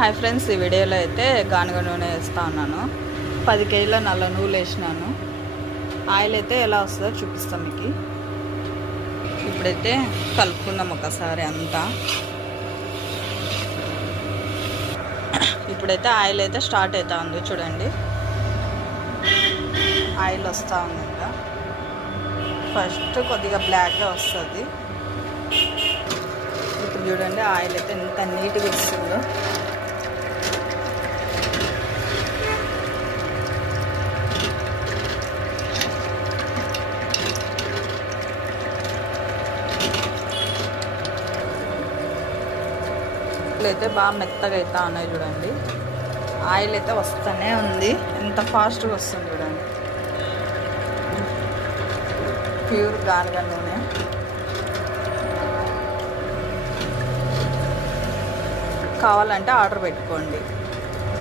Hi friends ఈ వీడియోలో అయితే గానుగ నూనె వేస్తా ఉన్నాను. పది కేజీల నల్ల నూనెలు వేసినాను. ఆయిల్ అయితే ఎలా వస్తుందో చూపిస్తాం మీకు. ఇప్పుడైతే కలుపుకుందాం ఒకసారి అంతా. ఇప్పుడైతే ఆయిల్ అయితే స్టార్ట్ అవుతా ఉంది చూడండి. ఆయిల్ వస్తూ ఉంది ఇంకా. ఫస్ట్ కొద్దిగా బ్లాక్గా వస్తుంది. ఇప్పుడు చూడండి ఆయిల్ అయితే ఎంత నీట్గా వస్తుందో. అయితే బాగా మెత్తగా అయితే ఉన్నాయి చూడండి. ఆయిల్ అయితే వస్తూనే ఉంది. ఎంత ఫాస్ట్గా వస్తుంది చూడండి. ప్యూర్ గానుగ నూనె. కావాలంటే ఆర్డర్ పెట్టుకోండి.